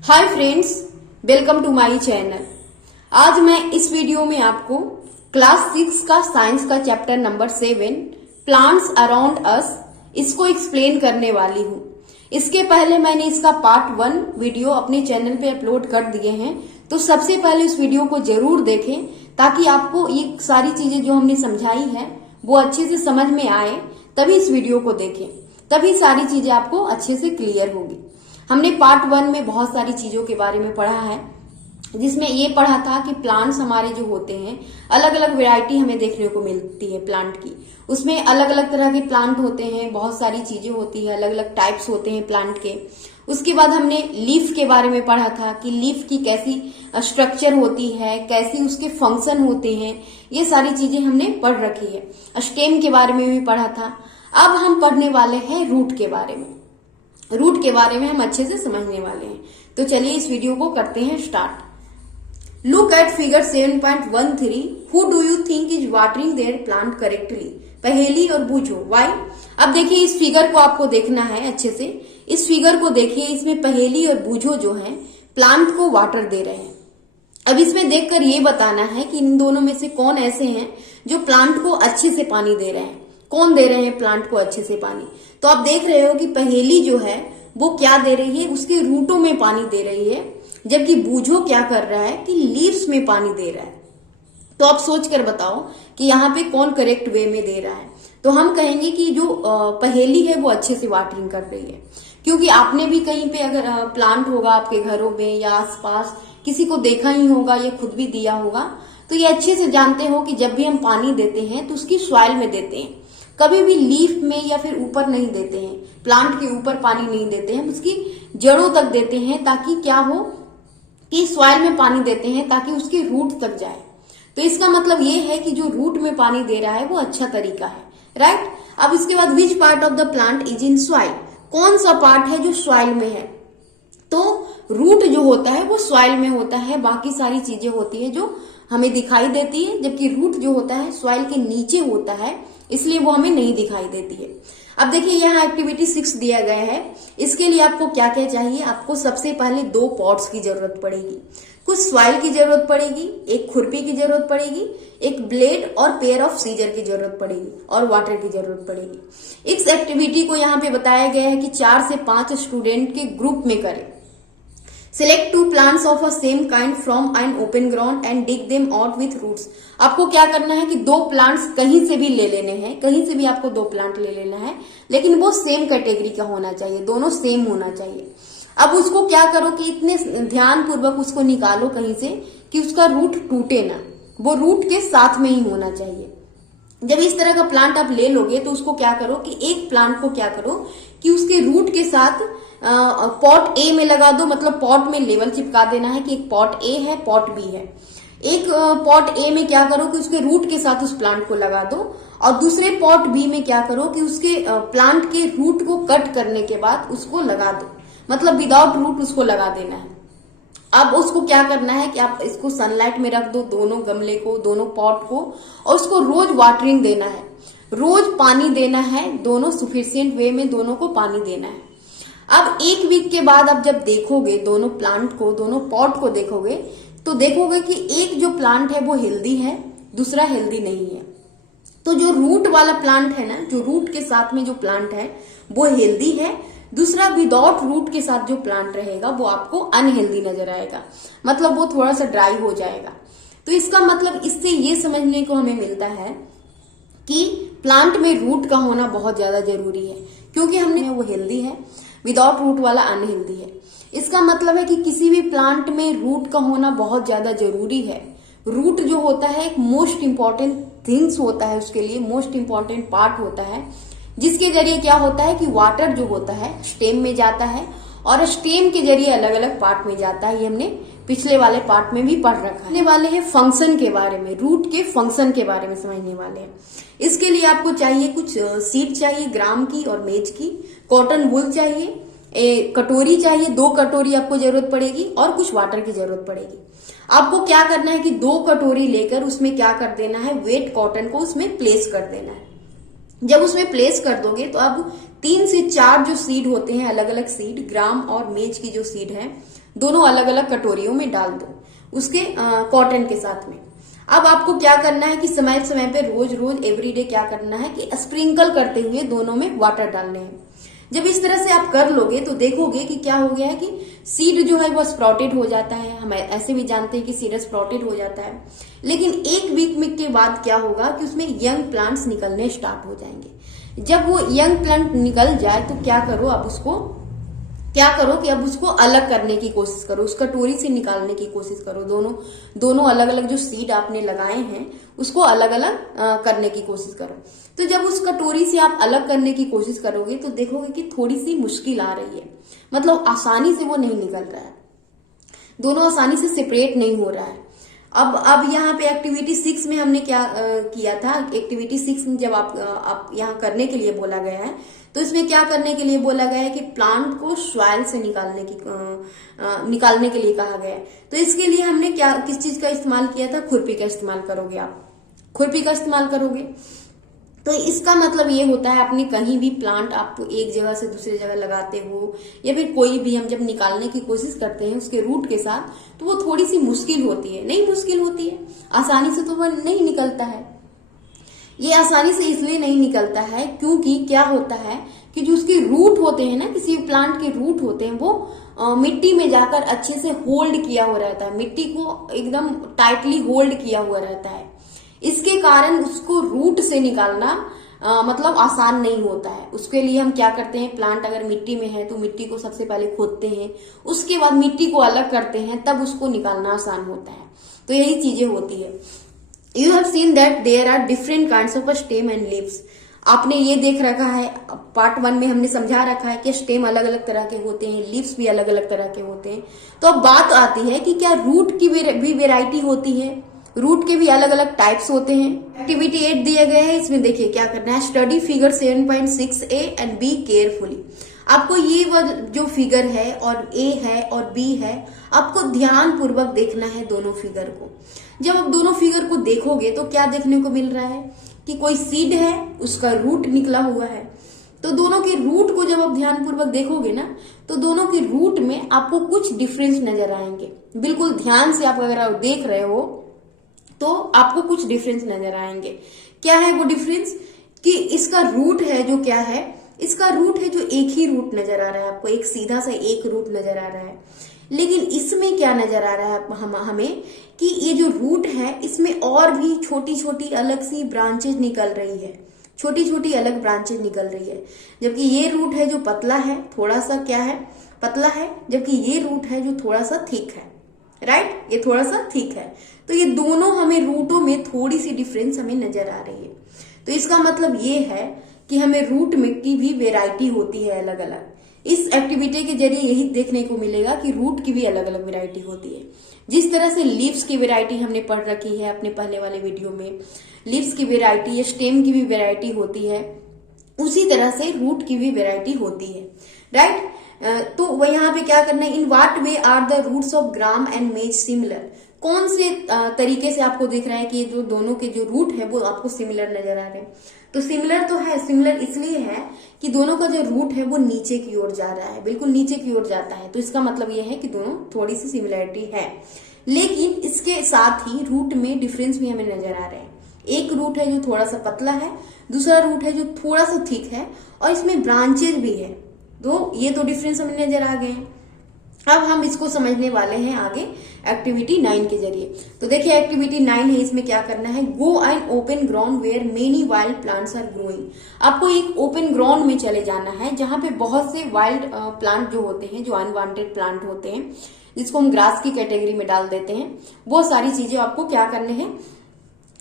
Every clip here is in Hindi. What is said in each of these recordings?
Hi friends, welcome to my channel. आज मैं इस वीडियो में आपको क्लास 6 का साइंस का chapter number 7 plants around us इसको एक्सप्लेन करने वाली हूँ। इसके पहले मैंने इसका पार्ट 1 वीडियो अपने चैनल पे अपलोड कर दिए हैं, तो सबसे पहले इस वीडियो को जरूर देखें ताकि आपको ये सारी चीजें जो हमने समझाई है वो अच्छे से समझ में आए। तभी इस वीडियो को देखें, तभी सारी चीजें आपको अच्छे से क्लियर होगी। हमने पार्ट 1 में बहुत सारी चीजों के बारे में पढ़ा है, जिसमें ये पढ़ा था कि प्लांट्स हमारे जो होते हैं अलग अलग वैरायटी हमें देखने को मिलती है प्लांट की। उसमें अलग अलग तरह के प्लांट होते हैं, बहुत सारी चीजें होती है, अलग अलग टाइप्स होते हैं प्लांट के। उसके बाद हमने लीफ के बारे में पढ़ा था कि लीफ की कैसी स्ट्रक्चर होती है, कैसी उसके फंक्शन होते हैं, ये सारी चीजें हमने पढ़ रखी है। स्टेम के बारे में भी पढ़ा था। अब हम पढ़ने वाले हैं रूट के बारे में। रूट के बारे में हम अच्छे से समझने वाले हैं, तो चलिए इस वीडियो को करते हैं start. Look at figure 7.13। Who do you think is watering there plant correctly? पहेली और बूझो वाई। अब देखिए इस फिगर को आपको देखना है अच्छे से। इस फिगर को देखिए, इसमें पहेली और बूझो जो है प्लांट को वाटर दे रहे हैं। अब इसमें देखकर ये बताना है कि इन दोनों में से कौन ऐसे हैं जो प्लांट को अच्छे से पानी दे रहे हैं। कौन दे रहे हैं प्लांट को अच्छे से पानी? तो आप देख रहे हो कि पहेली जो है वो क्या दे रही है, उसके रूटों में पानी दे रही है, जबकि बूझो क्या कर रहा है कि लीव्स में पानी दे रहा है। तो आप सोच कर बताओ कि यहाँ पे कौन करेक्ट वे में दे रहा है। तो हम कहेंगे कि जो पहेली है वो अच्छे से वाटरिंग कर रही है, क्योंकि आपने भी कहीं पे अगर प्लांट होगा आपके घरों में या आसपास, किसी को देखा ही होगा या खुद भी दिया होगा, तो ये अच्छे से जानते हो कि जब भी हम पानी देते हैं तो उसकी सॉइल में देते हैं, कभी भी लीफ में या फिर ऊपर नहीं देते हैं। प्लांट के ऊपर पानी नहीं देते हैं, उसकी जड़ों तक देते हैं, ताकि क्या हो कि सॉइल में पानी देते हैं ताकि उसके रूट तक जाए। तो इसका मतलब ये है कि जो रूट में पानी दे रहा है वो अच्छा तरीका है, राइट। अब इसके बाद which part of the plant is in soil? कौन सा पार्ट है जो सॉइल में है? तो रूट जो होता है वो सॉइल में होता है, बाकी सारी चीजें होती है जो हमें दिखाई देती है, जबकि रूट जो होता है सॉइल के नीचे होता है, इसलिए वो हमें नहीं दिखाई देती है। अब देखिए यहाँ एक्टिविटी 6 दिया गया है। इसके लिए आपको क्या क्या चाहिए? आपको सबसे पहले 2 पॉट्स की जरूरत पड़ेगी, कुछ सॉइल की जरूरत पड़ेगी, एक खुरपी की जरूरत पड़ेगी, एक ब्लेड और पेयर ऑफ सीजर की जरूरत पड़ेगी, और वाटर की जरूरत पड़ेगी। इस एक्टिविटी को यहाँ पे बताया गया है कि 4 से 5 स्टूडेंट के ग्रुप में करें। Select 2 plants of a same kind from an open ground and dig them out with roots। आपको क्या करना है कि 2 प्लांट्स कहीं से भी ले लेने हैं, कहीं से भी आपको 2 प्लांट ले लेना है, लेकिन वो सेम कैटेगरी का होना चाहिए, दोनों सेम होना चाहिए। अब उसको क्या करो कि इतने ध्यान पूर्वक उसको निकालो कहीं से कि उसका रूट टूटे ना, वो रूट के साथ में ही होना चाहिए। जब इस तरह का प्लांट आप ले लोगे तो उसको क्या करो कि एक प्लांट को क्या करो कि उसके रूट के साथ पॉट ए में लगा दो, मतलब पॉट में लेवल चिपका देना है कि एक पॉट ए है, पॉट बी है। एक पॉट ए में क्या करो कि उसके रूट के साथ उस प्लांट को लगा दो, और दूसरे पॉट बी में क्या करो कि उसके प्लांट के रूट को कट करने के बाद उसको लगा दो, मतलब विदाउट रूट उसको लगा देना है। अब उसको क्या करना है कि आप इसको सनलाइट में रख दो, दोनों गमले को, दोनों पॉट को, और उसको रोज वाटरिंग देना है, रोज पानी देना है, दोनों सफिशिएंट वे में दोनों को पानी देना है। अब 1 वीक के बाद आप जब देखोगे दोनों प्लांट को, दोनों पॉट को देखोगे, तो देखोगे कि एक जो प्लांट है वो हेल्दी है, दूसरा हेल्दी नहीं है। तो जो रूट वाला प्लांट है ना, जो रूट के साथ में जो प्लांट है वो हेल्दी है, दूसरा विदाउट रूट के साथ जो प्लांट रहेगा वो आपको अनहेल्दी नजर आएगा, मतलब वो थोड़ा सा ड्राई हो जाएगा। तो इसका मतलब इससे ये समझने को हमें मिलता है कि प्लांट में रूट का होना बहुत ज्यादा जरूरी है, क्योंकि हमने वो हेल्दी है, विदाउट रूट वाला अनहेल्दी है। इसका मतलब है कि किसी भी प्लांट में रूट का होना बहुत ज्यादा जरूरी है। रूट जो होता है एक मोस्ट इंपॉर्टेंट थिंग्स होता है, उसके लिए मोस्ट इंपॉर्टेंट पार्ट होता है, जिसके जरिए क्या होता है कि वाटर जो होता है स्टेम में जाता है, और स्टेम के जरिए अलग अलग पार्ट में जाता है। ये हमने पिछले वाले पार्ट में भी पढ़ रखा है। वाले हैं फंक्शन के बारे में, रूट के फंक्शन के बारे में समझने वाले हैं। इसके लिए आपको चाहिए कुछ सीट चाहिए ग्राम की और मेज की, कॉटन वूल चाहिए, कटोरी चाहिए, 2 कटोरी आपको जरूरत पड़ेगी, और कुछ वाटर की जरूरत पड़ेगी। आपको क्या करना है कि 2 कटोरी लेकर उसमें क्या कर देना है, वेट कॉटन को उसमें प्लेस कर देना है। जब उसमें प्लेस कर दोगे तो अब 3 से 4 जो सीड होते हैं, अलग अलग सीड, ग्राम और मेज की जो सीड है, दोनों अलग अलग कटोरियों में डाल दो उसके कॉटन के साथ में। अब आपको क्या करना है कि समय समय पे रोज रोज एवरीडे क्या करना है कि स्प्रिंकल करते हुए दोनों में वाटर डालने हैं। जब इस तरह से आप कर लोगे तो देखोगे कि क्या हो गया है कि सीड जो है वो स्प्राउटेड हो जाता है। हम ऐसे भी जानते हैं कि सीड स्प्राउटेड हो जाता है, लेकिन 1 वीक के बाद क्या होगा कि उसमें यंग प्लांट्स निकलने स्टार्ट हो जाएंगे। जब वो यंग प्लांट निकल जाए तो क्या करो कि अब उसको अलग करने की कोशिश करो, उस कटोरी से निकालने की कोशिश करो। दोनों अलग अलग जो सीड आपने लगाए हैं उसको अलग अलग करने की कोशिश करो। तो जब उस कटोरी से आप अलग करने की कोशिश करोगे तो देखोगे कि थोड़ी सी मुश्किल आ रही है, मतलब आसानी से वो नहीं निकल रहा है, दोनों आसानी से सेपरेट नहीं हो रहा है। अब यहाँ पे एक्टिविटी 6 में हमने क्या किया था, एक्टिविटी 6 में जब आप यहाँ करने के लिए बोला गया है तो इसमें क्या करने के लिए बोला गया है कि प्लांट को सॉइल से निकालने के लिए कहा गया है। तो इसके लिए हमने किस चीज का इस्तेमाल किया था, खुरपी का इस्तेमाल करोगे, आप खुरपी का इस्तेमाल करोगे। तो इसका मतलब ये होता है अपनी कहीं भी प्लांट आप एक जगह से दूसरी जगह लगाते हो या फिर कोई भी हम जब निकालने की कोशिश करते हैं उसके रूट के साथ, तो वो थोड़ी सी मुश्किल होती है, नहीं मुश्किल होती है, आसानी से तो वो नहीं निकलता है। ये आसानी से इसलिए नहीं निकलता है क्योंकि क्या होता है कि जो उसके रूट होते हैं ना, किसी प्लांट के रूट होते हैं वो मिट्टी में जाकर अच्छे से होल्ड किया हुआ रहता है, मिट्टी को एकदम टाइटली होल्ड किया हुआ रहता है। इसके कारण उसको रूट से निकालना मतलब आसान नहीं होता है। उसके लिए हम क्या करते हैं, प्लांट अगर मिट्टी में है तो मिट्टी को सबसे पहले खोदते हैं, उसके बाद मिट्टी को अलग करते हैं, तब उसको निकालना आसान होता है। तो यही चीजें होती है। You have seen that there are different kinds of stem and leaves. आपने ये देख रखा है, पार्ट 1 में हमने समझा रखा है कि स्टेम अलग अलग तरह के होते हैं, लीव्स भी अलग अलग तरह के होते हैं। तो अब बात आती है कि क्या रूट की भी वेराइटी होती है, रूट के भी अलग अलग टाइप्स होते हैं। एक्टिविटी 8 दिया गया है, इसमें देखिए क्या करना है, study figure 7.6a and be carefully. आपको ये जो फिगर है और ए है और बी है, आपको ध्यान पूर्वक देखना है दोनों फिगर को। जब आप दोनों फिगर को देखोगे तो क्या देखने को मिल रहा है कि कोई सीड है, उसका रूट निकला हुआ है। तो दोनों के रूट को जब आप ध्यान पूर्वक देखोगे ना, तो दोनों के रूट में आपको कुछ डिफरेंस नजर आएंगे। बिल्कुल ध्यान से आप अगर देख रहे हो तो आपको कुछ डिफरेंस नजर आएंगे। क्या है वो डिफरेंस कि इसका रूट है जो क्या है, इसका रूट है जो एक ही रूट नजर आ रहा है आपको, एक सीधा सा एक रूट नजर आ रहा है। लेकिन इसमें क्या नजर आ रहा है हमें कि ये जो रूट है इसमें और भी छोटी छोटी अलग सी ब्रांचेस निकल रही है, छोटी छोटी अलग ब्रांचेस निकल रही है। जबकि ये रूट है जो पतला है, थोड़ा सा क्या है, पतला है, जबकि ये रूट है जो थोड़ा सा थिक है, राइट, ये थोड़ा सा थिक है। तो ये दोनों हमें रूटों में थोड़ी सी डिफरेंस हमें नजर आ रही है। तो इसका मतलब ये है कि हमें रूट में की भी वेराइटी होती है अलग अलग। इस एक्टिविटी के जरिए यही देखने को मिलेगा कि रूट की भी अलग अलग वेराइटी होती है। जिस तरह से लीव्स की वेराइटी हमने पढ़ रखी है अपने पहले वाले वीडियो में, लीव्स की वेराइटी या स्टेम की भी वेराइटी होती है, उसी तरह से रूट की भी वेराइटी होती है, राइट। तो वो यहाँ पे क्या करना है, in what way are the roots of gram and maize similar. कौन से तरीके से आपको दिख रहा है कि ये जो दोनों के जो रूट है वो आपको सिमिलर नजर आ रहे हैं। तो सिमिलर तो है, सिमिलर इसलिए है कि दोनों का जो रूट है वो नीचे की ओर जा रहा है, बिल्कुल नीचे की ओर जाता है। तो इसका मतलब ये है कि दोनों थोड़ी सी सिमिलरिटी है। लेकिन इसके साथ ही रूट में डिफरेंस भी हमें नजर आ रहे हैं। एक रूट है जो थोड़ा सा पतला है, दूसरा रूट है जो थोड़ा सा थिक है, और इसमें ब्रांचेज भी है। तो ये तो डिफरेंस हमें नजर आ गए हैं। अब हम इसको समझने वाले हैं आगे एक्टिविटी 9 के जरिए। तो देखिए एक्टिविटी 9 है, इसमें क्या करना है, go and open ground where many wild plants are growing. आपको एक ओपन ग्राउंड में चले जाना है जहां पे बहुत से वाइल्ड प्लांट जो होते हैं, जो अनवांटेड प्लांट होते हैं, जिसको हम ग्रास की कैटेगरी में डाल देते हैं, वो सारी चीजें आपको क्या करने हैं,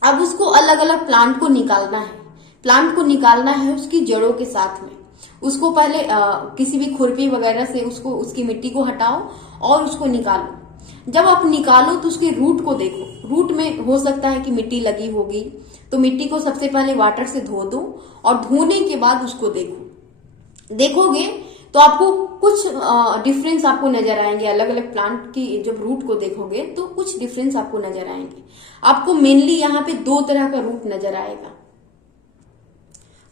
अब उसको अलग अलग प्लांट को निकालना है। प्लांट को निकालना है उसकी जड़ों के साथ में। उसको पहले किसी भी खुरपी वगैरह से उसकी मिट्टी को हटाओ और उसको निकालो। जब आप निकालो तो उसके रूट को देखो। रूट में हो सकता है कि मिट्टी लगी होगी, तो मिट्टी को सबसे पहले वाटर से धो दो और धोने के बाद उसको देखोगे तो आपको कुछ डिफरेंस आपको नजर आएंगे। अलग अलग प्लांट की जब रूट को देखोगे तो कुछ डिफरेंस आपको नजर आएंगे। आपको मेनली यहाँ पे 2 तरह का रूट नजर आएगा।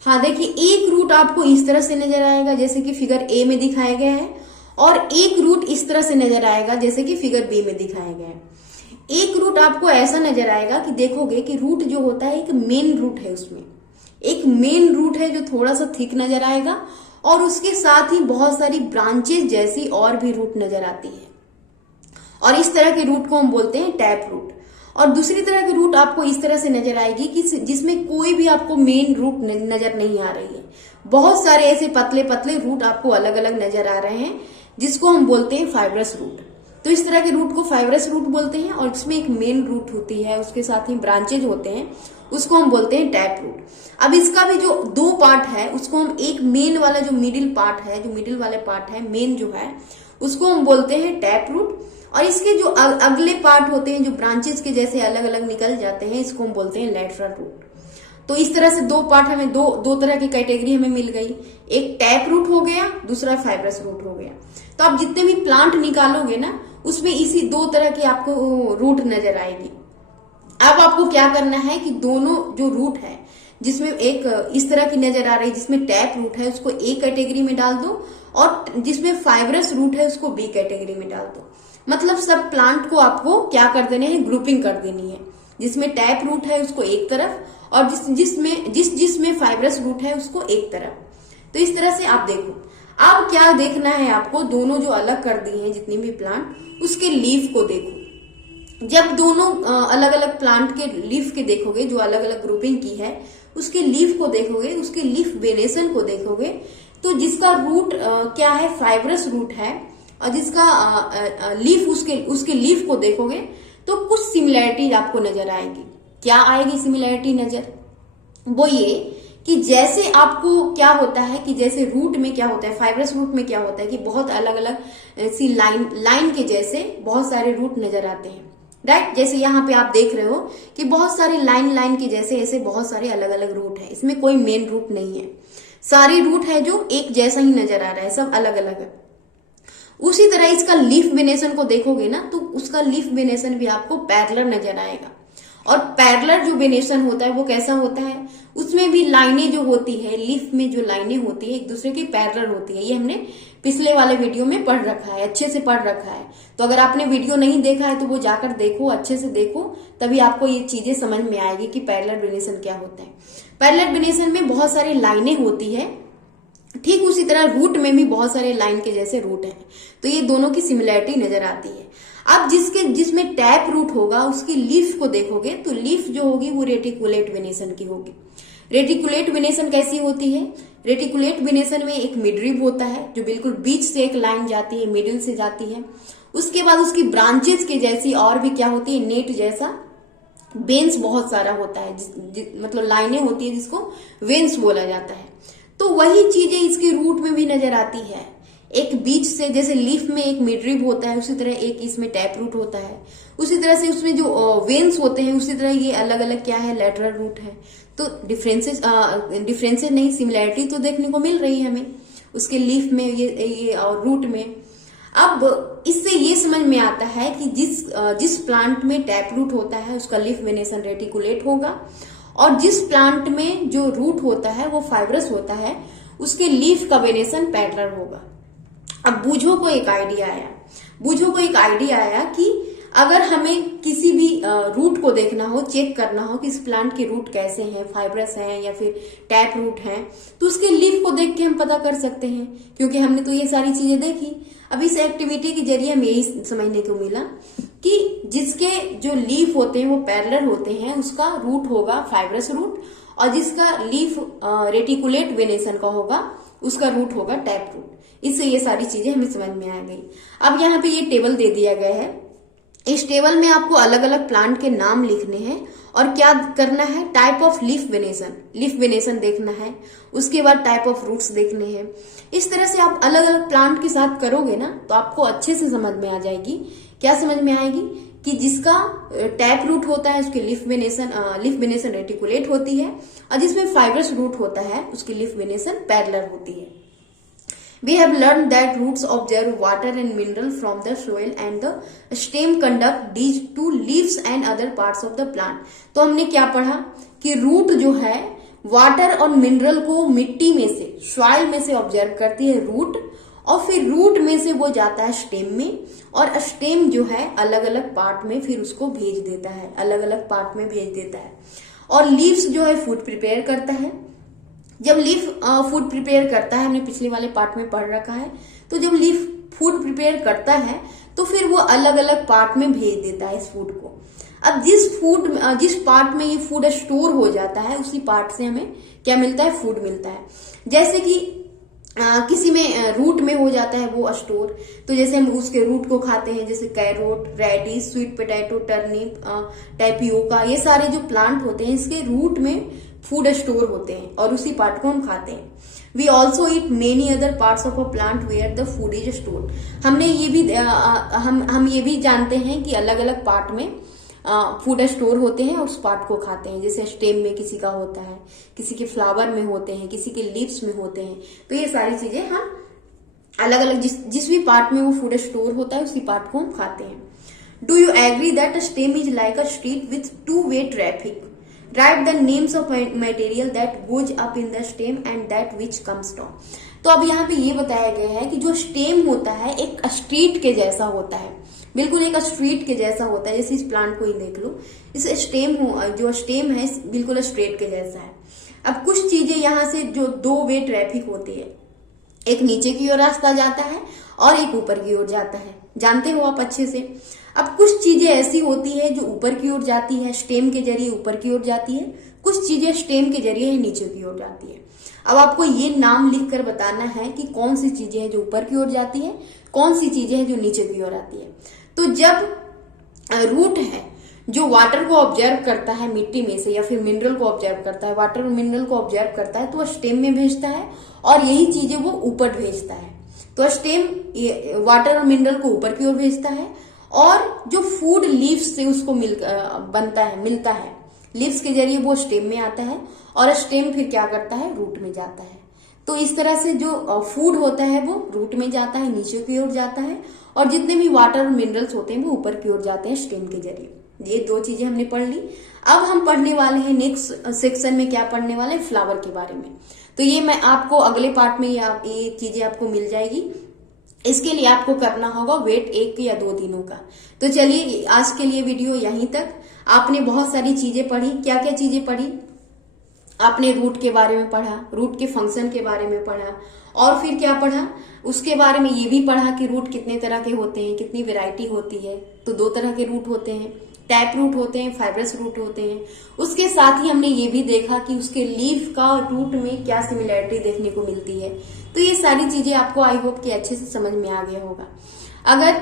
हाँ देखिए, एक रूट आपको इस तरह से नजर आएगा जैसे कि फिगर ए में दिखाया गया है, और एक रूट इस तरह से नजर आएगा जैसे कि फिगर बी में दिखाया गया है। एक रूट आपको ऐसा नजर आएगा कि देखोगे कि रूट जो होता है एक मेन रूट है, उसमें एक मेन रूट है जो थोड़ा सा थिक नजर आएगा, और उसके साथ ही बहुत सारी ब्रांचेस जैसी और भी रूट नजर आती है, और इस तरह के रूट को हम बोलते हैं टैप रूट। और दूसरी तरह की रूट आपको इस तरह से नजर आएगी कि जिसमें कोई भी आपको मेन रूट नजर नहीं आ रही है, बहुत सारे ऐसे पतले पतले रूट आपको अलग अलग नजर आ रहे हैं, जिसको हम बोलते हैं फाइब्रस रूट। तो इस तरह के रूट को फाइब्रस रूट बोलते हैं, और इसमें एक मेन रूट होती है, उसके साथ ही ब्रांचेज होते हैं, उसको हम बोलते हैं टैप रूट। अब इसका भी जो दो पार्ट है, उसको हम एक मेन वाला जो मिडिल पार्ट है, जो मिडिल वाले पार्ट है मेन जो है, उसको हम बोलते हैं टैप रूट, और इसके जो अगले पार्ट होते हैं जो ब्रांचेस के जैसे अलग अलग निकल जाते हैं, इसको हम बोलते हैं लैटरल रूट। तो इस तरह से दो पार्ट हमें दो तरह की कैटेगरी हमें मिल गई, एक टैप रूट हो गया, दूसरा फाइब्रस रूट हो गया। तो आप जितने भी प्लांट निकालोगे ना, उसमें इसी दो तरह की आपको रूट नजर आएगी। अब आपको क्या करना है कि दोनों जो रूट है, जिसमें एक इस तरह की नजर आ रही है जिसमें टैप रूट है, उसको ए कैटेगरी में डाल दो, और जिसमें फाइब्रस रूट है उसको बी कैटेगरी में डाल दो। मतलब सब प्लांट को आपको क्या कर देने हैं, ग्रुपिंग कर देनी है। जिसमें टैप रूट है उसको एक तरफ, और जिसमें फाइब्रस रूट है उसको एक तरफ। तो इस तरह से आप देखो। अब क्या देखना है आपको, दोनों जो अलग कर दिए हैं जितनी भी प्लांट, उसके लीफ को देखो। जब दोनों अलग अलग प्लांट के लीफ के देखोगे, जो अलग अलग ग्रुपिंग की है, उसके लीफ को देखोगे, उसके लीफ वेनेशन को देखोगे, तो जिसका रूट क्या है, फाइब्रस रूट है, और जिसका लीफ उसके लीफ को देखोगे तो कुछ सिमिलैरिटीज आपको नजर आएगी। क्या आएगी सिमिलैरिटी नजर? वो ये कि जैसे आपको क्या होता है कि जैसे रूट में क्या होता है, फाइब्रस रूट में क्या होता है कि बहुत अलग अलग सी लाइन के जैसे बहुत सारे रूट नजर आते हैं, राइट। जैसे यहाँ पे आप देख रहे हो कि बहुत सारे लाइन के जैसे ऐसे बहुत सारे अलग अलग रूट है, इसमें कोई मेन रूट नहीं है, सारे रूट है जो एक जैसा ही नजर आ रहा है, सब अलग अलग है। उसी तरह इसका लीफ वेनेशन को देखोगे ना, तो उसका लीफ वेनेशन भी आपको पैरेलल नजर आएगा। और पैरेलल जो वेनेशन होता है वो कैसा होता है, उसमें भी लाइनें जो होती है, लीफ में जो लाइनें होती है एक दूसरे की पैरेलल होती है। ये हमने पिछले वाले वीडियो में पढ़ रखा है, अच्छे से पढ़ रखा है। तो अगर आपने वीडियो नहीं देखा है तो वो जाकर देखो, अच्छे से देखो, तभी आपको ये चीजें समझ में आएगी कि पैरेलल वेनेशन क्या होता है। पैरेलल वेनेशन में बहुत सारी लाइनें होती है, ठीक उसी तरह रूट में भी बहुत सारे लाइन के जैसे रूट हैं। तो ये दोनों की सिमिलैरिटी नजर आती है। अब जिसमें टैप रूट होगा उसकी लीफ को देखोगे तो लीफ जो होगी वो रेटिकुलेट वेनेशन की होगी। रेटिकुलेट वेनेशन कैसी होती है? रेटिकुलेट वेनेशन में एक मिडरिब होता है जो बिल्कुल बीच से एक लाइन जाती है, मिडिल से जाती है। उसके बाद उसकी ब्रांचेस के जैसी और भी क्या होती है, नेट जैसा वेन्स बहुत सारा होता है, मतलब लाइनें होती है जिसको वेन्स बोला जाता है। तो वही चीजें इसके रूट में भी नजर आती है। एक बीच से जैसे लीफ में एक मिडरिब होता है, उसी तरह एक इसमें टैप रूट होता है। उसी तरह से उसमें जो वेन्स होते हैं उसी तरह ये अलग अलग क्या है, लैटरल रूट है। तो डिफरेंसेस नहीं, सिमिलैरिटी तो देखने को मिल रही है हमें उसके लीफ में ये और रूट में। अब इससे ये समझ में आता है कि जिस प्लांट में टैप रूट होता है उसका लीफ वेनेशन रेटिकुलेट होगा, और जिस प्लांट में जो रूट होता है वो फाइब्रस होता है उसके लीफ का वेनेशन पैरेलल होगा। अब बूझो को एक आइडिया आया कि अगर हमें किसी भी रूट को देखना हो, चेक करना हो कि इस प्लांट के रूट कैसे हैं, फाइब्रस हैं या फिर टैप रूट हैं, तो उसके लीफ को देख के हम पता कर सकते हैं, क्योंकि हमने तो ये सारी चीजें देखी। अब इस एक्टिविटी के जरिए हमें यही समझने को मिला कि जिसके जो लीफ होते हैं वो पैरेलल होते हैं उसका रूट होगा फाइब्रस रूट, और जिसका लीफ रेटिकुलेट वेनेशन का होगा उसका रूट होगा टैप रूट। इससे ये सारी चीजें हमें समझ में आ गई। अब यहाँ पे ये टेबल दे दिया गया है, इस टेबल में आपको अलग अलग प्लांट के नाम लिखने हैं और क्या करना है, टाइप ऑफ लीफ वेनेशन देखना है, उसके बाद टाइप ऑफ रूट्स देखने हैं। इस तरह से आप अलग अलग प्लांट के साथ करोगे ना तो आपको अच्छे से समझ में आ जाएगी। क्या समझ में आएगी कि जिसका टैप रूट होता है उसकी लीफ वेनेशन रेटिकुलेट होती है, और जिसमें फाइब्रस रूट होता है उसकी लीफ वेनेशन पैरेलल होती है। We have learned that roots absorb water and mineral from the soil and the stem conduct these to leaves and other parts of the plant। तो हमने क्या पढ़ा कि रूट जो है वाटर और मिनरल को मिट्टी में से, सॉइल में से ऑब्जर्व करती है रूट, और फिर रूट में से वो जाता है स्टेम में, और स्टेम जो है अलग अलग पार्ट में फिर उसको भेज देता है, अलग अलग पार्ट में भेज देता है। और लीव्स जो है फूड प्रिपेयर करता है। जब लीफ फूड प्रिपेयर करता है, हमने पिछले वाले पार्ट में पढ़ रखा है, तो जब लीफ फूड प्रिपेयर करता है तो फिर वो अलग अलग पार्ट में भेज देता है इस फूड को। अब जिस पार्ट में ये फूड स्टोर हो जाता है उसी पार्ट से हमें क्या मिलता है, फूड मिलता है। जैसे कि किसी में रूट में हो जाता है वो स्टोर, तो जैसे हम उसके रूट को खाते हैं, जैसे carrot, radish, sweet potato, turnip, tapioca, ये सारे जो प्लांट होते हैं इसके रूट में फूड स्टोर होते हैं और उसी पार्ट को हम खाते हैं। We also eat many other parts of a plant where the food is store. हमने ये भी हम ये भी जानते हैं कि अलग अलग पार्ट में फूड स्टोर होते हैं और उस पार्ट को खाते हैं। जैसे स्टेम में किसी का होता है, किसी के फ्लावर में होते हैं, किसी के लीव्स में होते हैं। तो ये सारी चीजें हम अलग अलग जिस भी पार्ट में वो फूड स्टोर होता है उसी पार्ट को हम खाते हैं। Do you agree that stem is like a street with two way traffic? Write the names of material that goes up in the stem and that which comes down. तो अब यहाँ पे ये बताया गया है कि जो स्टेम होता है एक स्ट्रीट के जैसा होता है, बिल्कुल एक स्ट्रीट के जैसा होता है। जैसे इस प्लांट को ही देख लो, इस जो स्टेम है बिल्कुल स्ट्रेट के जैसा है। अब कुछ चीजें यहाँ से जो दो वे ट्रैफिक होती है, एक नीचे की ओर रास्ता जाता है और एक ऊपर की ओर जाता है, जानते हो आप अच्छे से। अब कुछ चीजें ऐसी होती है जो ऊपर की ओर जाती है, स्टेम के जरिए ऊपर की ओर जाती है, कुछ चीजें स्टेम के जरिए नीचे की ओर जाती है। अब आपको ये नाम लिखकर बताना है कि कौन सी चीजें हैं जो ऊपर की ओर जाती है, कौन सी चीजें हैं जो नीचे की ओर आती है। तो जब रूट है जो वाटर को ऑब्जर्व करता है मिट्टी में से, या फिर मिनरल को ऑब्जर्व करता है, वाटर और मिनरल को ऑब्जर्व करता है, तो वह स्टेम में भेजता है और यही चीजें वो ऊपर भेजता है। तो स्टेम वाटर और मिनरल को ऊपर की ओर भेजता है, और जो फूड लीव्स से उसको मिलता है, लीव्स के जरिए वो स्टेम में आता है, और स्टेम फिर क्या करता है, रूट में जाता है। तो इस तरह से जो फूड होता है वो रूट में जाता है, नीचे की ओर जाता है, और जितने भी वाटर और मिनरल्स होते हैं वो ऊपर की ओर जाते हैं स्टेम के जरिए। ये दो चीजें हमने पढ़ ली। अब हम पढ़ने वाले हैं नेक्स्ट सेक्शन में, क्या पढ़ने वाले हैं, फ्लावर के बारे में। तो ये मैं आपको अगले पार्ट में ये चीजें आपको मिल जाएगी। इसके लिए आपको करना होगा वेट 1 या 2 दिनों का। तो चलिए आज के लिए वीडियो यहीं तक। आपने बहुत सारी चीजें पढ़ी। क्या क्या चीजें पढ़ी? आपने रूट के बारे में पढ़ा, रूट के फंक्शन के बारे में पढ़ा, और फिर क्या पढ़ा, उसके बारे में ये भी पढ़ा कि रूट कितने तरह के होते हैं, कितनी वैरायटी होती है। तो 2 तरह के रूट होते हैं, टैप रूट होते हैं, फाइब्रस रूट होते हैं। उसके साथ ही हमने ये भी देखा कि उसके लीफ का रूट में क्या सिमिलैरिटी देखने को मिलती है। तो ये सारी चीजें आपको आई होप कि अच्छे से समझ में आ गया होगा। अगर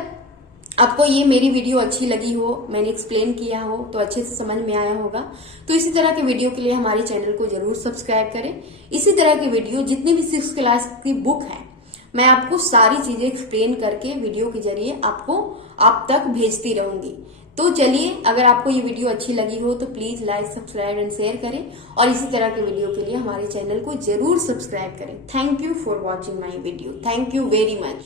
आपको ये मेरी वीडियो अच्छी लगी हो, मैंने एक्सप्लेन किया हो, तो अच्छे से समझ में आया होगा, तो इसी तरह के वीडियो के लिए हमारे चैनल को जरूर सब्सक्राइब करें। इसी तरह के वीडियो जितनी भी 6th क्लास की बुक है, मैं आपको सारी चीजें एक्सप्लेन करके वीडियो के जरिए आप तक भेजती रहूंगी। तो चलिए, अगर आपको ये वीडियो अच्छी लगी हो तो please like, subscribe and share करें, और इसी तरह के वीडियो के लिए हमारे चैनल को जरूर सब्सक्राइब करें। Thank you for watching my video. Thank you very much.